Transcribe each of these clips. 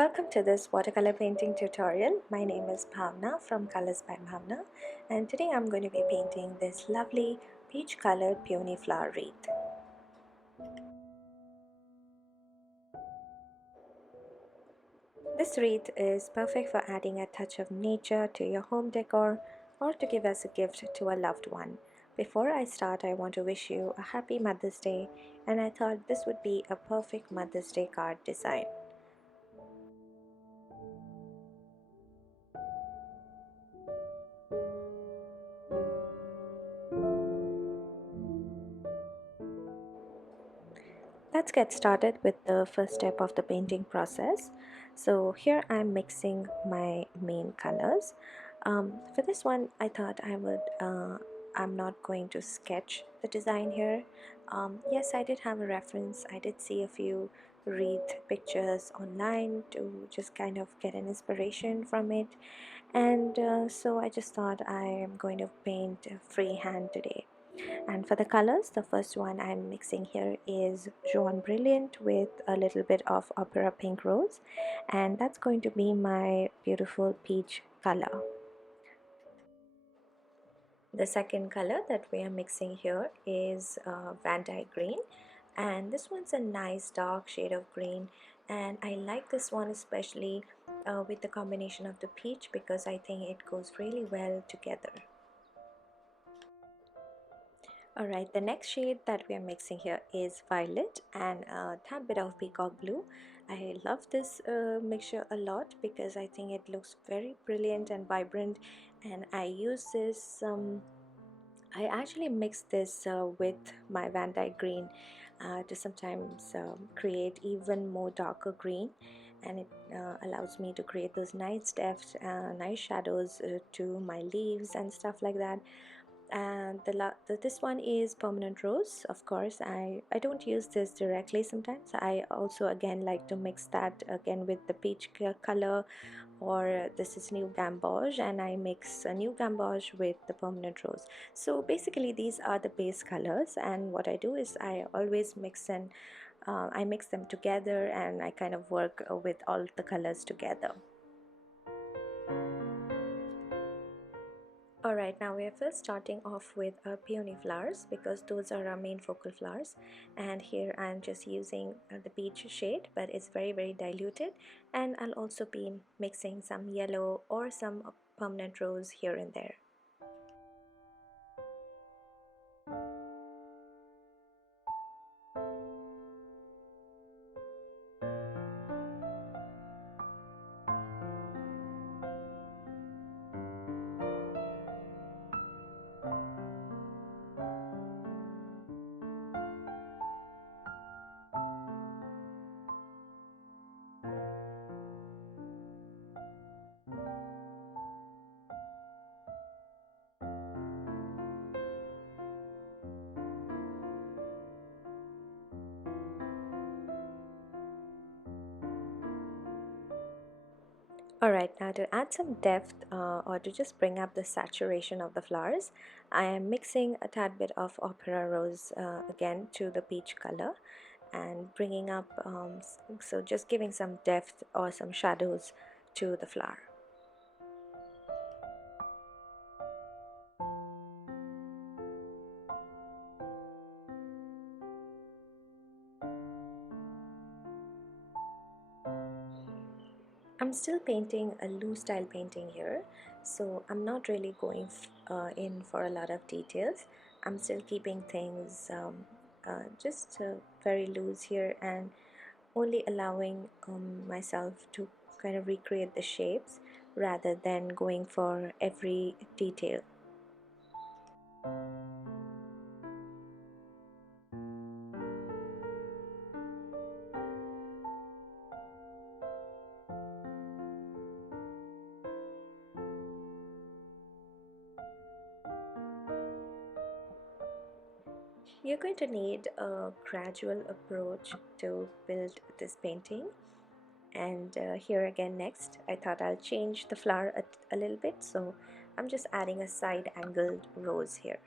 Welcome to this watercolor painting tutorial. My name is Bhavana from Colors by Bhavana, and today I'm going to be painting this lovely peach colored peony flower wreath. This wreath is perfect for adding a touch of nature to your home decor or to give as a gift to a loved one. Before I start, I want to wish you a happy Mother's Day, and I thought this would be a perfect Mother's Day card design. Let's get started with the first step of the painting process. So here I'm mixing my main colors. For this one I thought I'm not going to sketch the design here. Yes, I did have a reference. I did see a few wreath pictures online to just kind of get an inspiration from it, and so I just thought I am going to paint freehand today. And for the colors, the first one I'm mixing here is Joan Brilliant with a little bit of Opera Pink Rose, and that's going to be my beautiful peach color. The second color that we are mixing here is Van Dyke Green, and this one's a nice dark shade of green, and I like this one especially with the combination of the peach because I think it goes really well together. Alright, the next shade that we are mixing here is violet and a tad bit of peacock blue. I love this mixture a lot because I think it looks very brilliant and vibrant, and I use this I actually mix this with my Van Dyke green to sometimes create even more darker green, and it allows me to create those nice depths, nice shadows to my leaves and stuff like that. And this one is permanent rose. Of course, I don't use this directly. Sometimes I also again like to mix that again with the peach color, or this is new gamboge, and I mix a new gamboge with the permanent rose. So basically these are the base colors, and what I do is I always I mix them together, and I kind of work with all the colors together. Alright, now we are first starting off with our peony flowers because those are our main focal flowers, and here I'm just using the peach shade, but it's very diluted, and I'll also be mixing some yellow or some permanent rose here and there. Alright, now to add some depth or to just bring up the saturation of the flowers, I am mixing a tad bit of Opera Rose again to the peach color and bringing up, so just giving some depth or some shadows to the flower. I'm still painting a loose style painting here, so I'm not really going in for a lot of details. I'm still keeping things just very loose here, and only allowing myself to kind of recreate the shapes rather than going for every detail. You're going to need a gradual approach to build this painting. And here again, next I thought I'll change the flower a little bit, so I'm just adding a side angled rose here.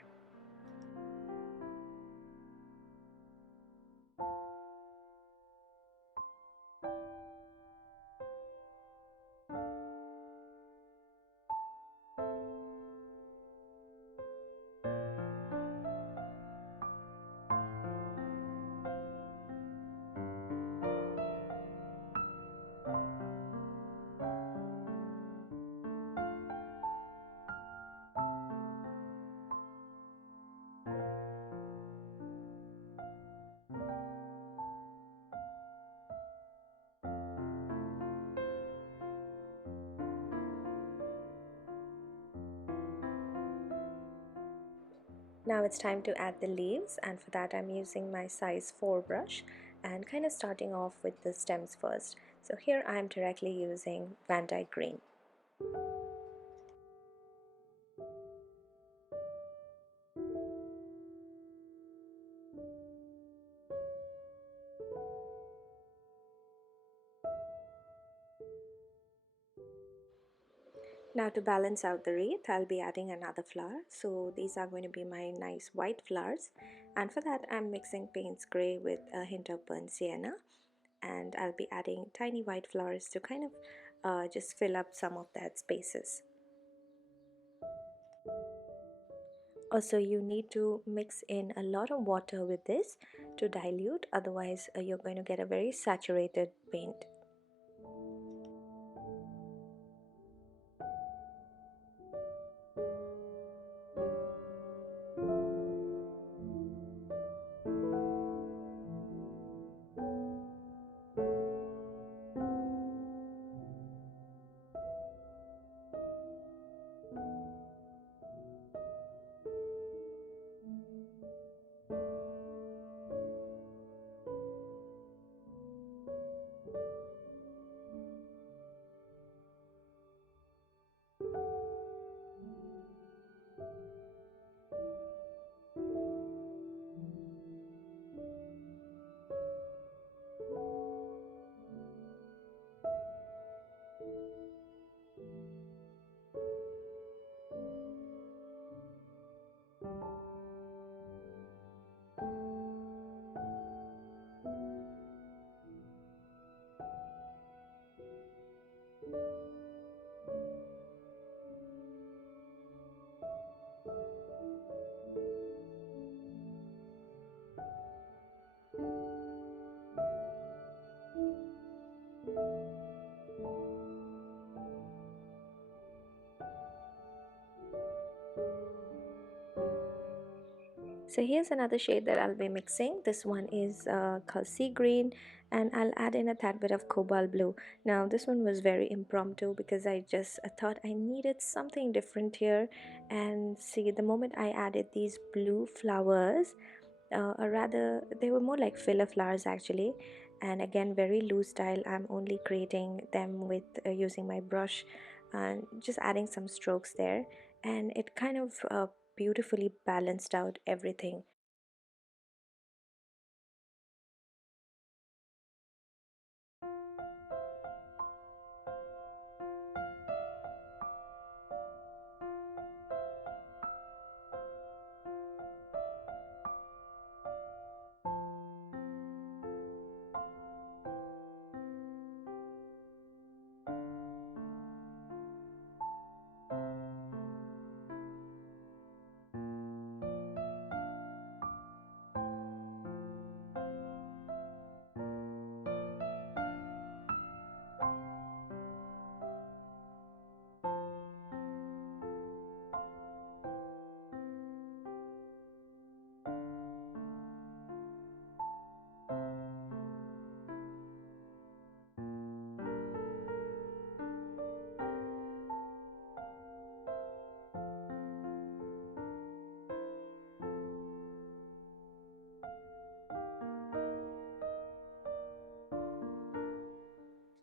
Now it's time to add the leaves, and for that I'm using my size 4 brush and kind of starting off with the stems first. So here I'm directly using Van Dyke green. Now to balance out the wreath, I'll be adding another flower. So these are going to be my nice white flowers. And for that, I'm mixing Payne's Grey with a hint of burnt sienna. And I'll be adding tiny white flowers to kind of just fill up some of that spaces. Also, you need to mix in a lot of water with this to dilute, otherwise you're going to get a very saturated paint. So here's another shade that I'll be mixing. This one is called Sea Green, and I'll add in a tad bit of Cobalt Blue. Now this one was very impromptu because I just thought I needed something different here. And see, the moment I added these blue flowers, or rather they were more like filler flowers actually, and again very loose style. I'm only creating them with using my brush and just adding some strokes there, and it kind of beautifully balanced out everything.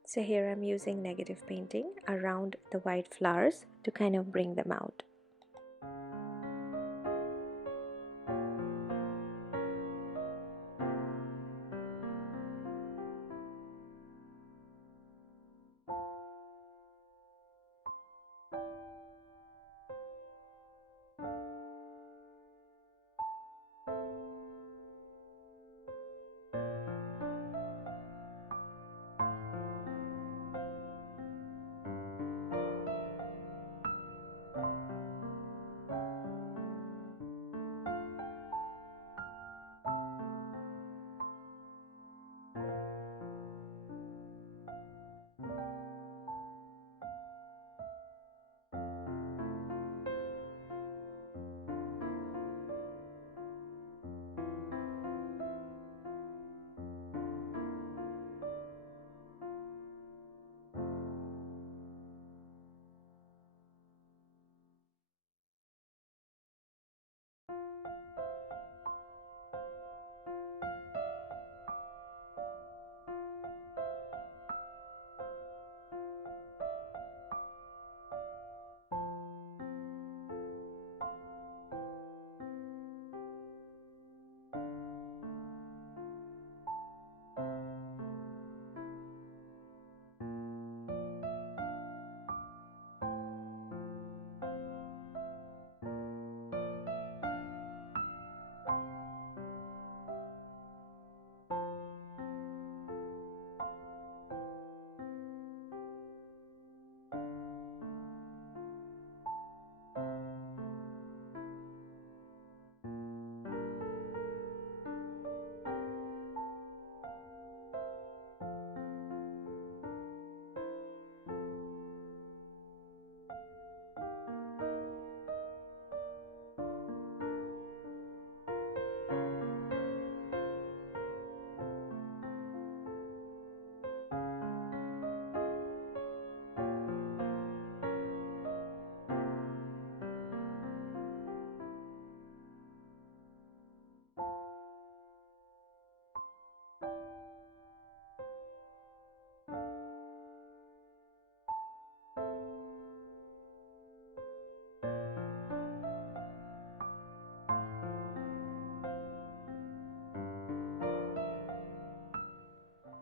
So here I'm using negative painting around the white flowers to kind of bring them out.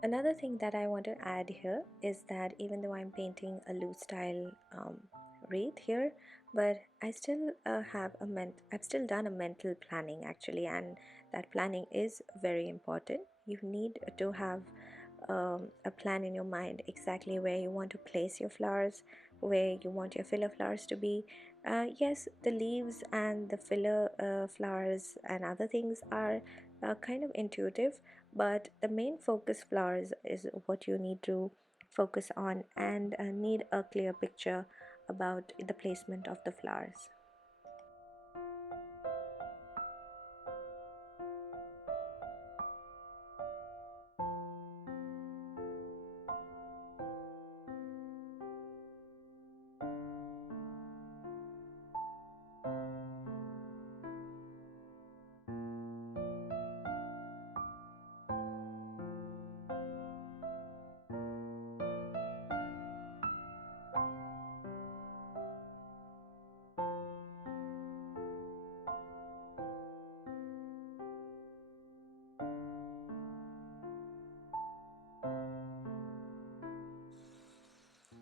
Another thing that I want to add here is that even though I'm painting a loose style wreath here, but I still I've still done a mental planning actually, and that planning is very important. You need to have a plan in your mind exactly where you want to place your flowers, where you want your filler flowers to be. Yes, the leaves and the filler flowers and other things are kind of intuitive, but the main focus flowers is what you need to focus on and need a clear picture about the placement of the flowers.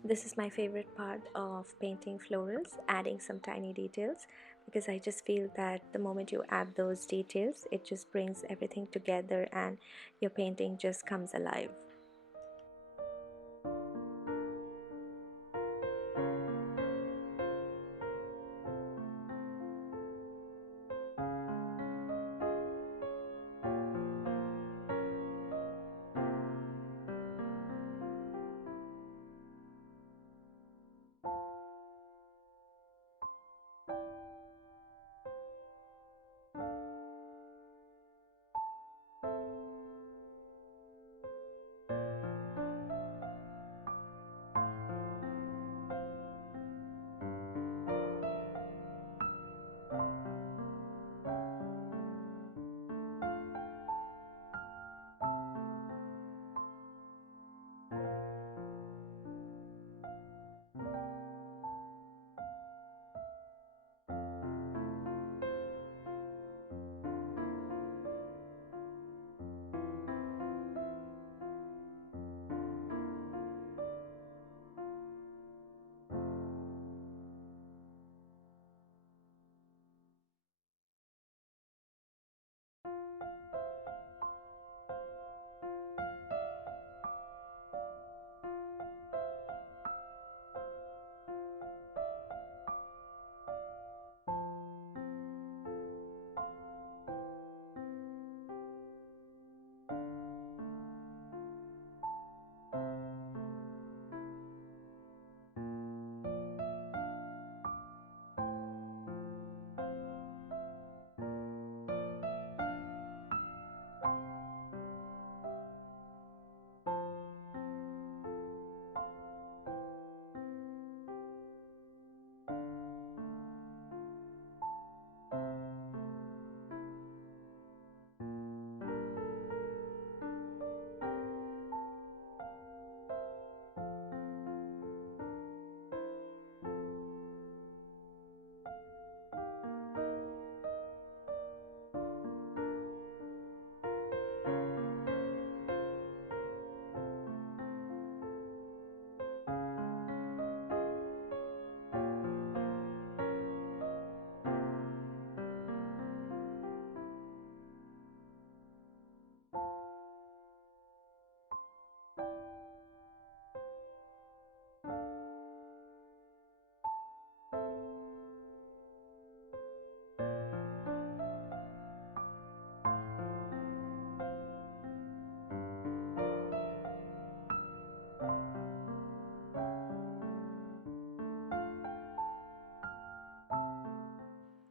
This is my favorite part of painting florals, adding some tiny details, because I just feel that the moment you add those details, it just brings everything together and your painting just comes alive.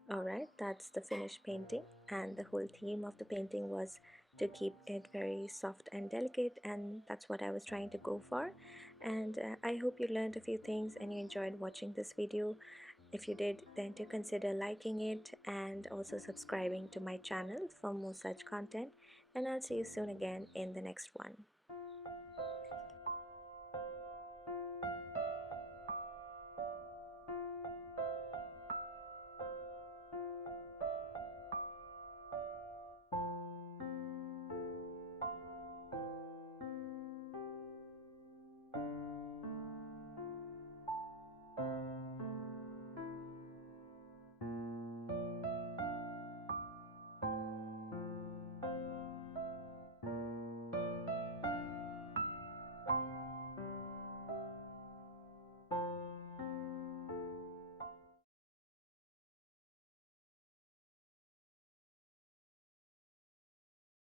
Alright, that's the finished painting, and the whole theme of the painting was to keep it very soft and delicate, and that's what I was trying to go for. And I hope you learned a few things and you enjoyed watching this video. If you did, then do consider liking it and also subscribing to my channel for more such content. And I'll see you soon again in the next one.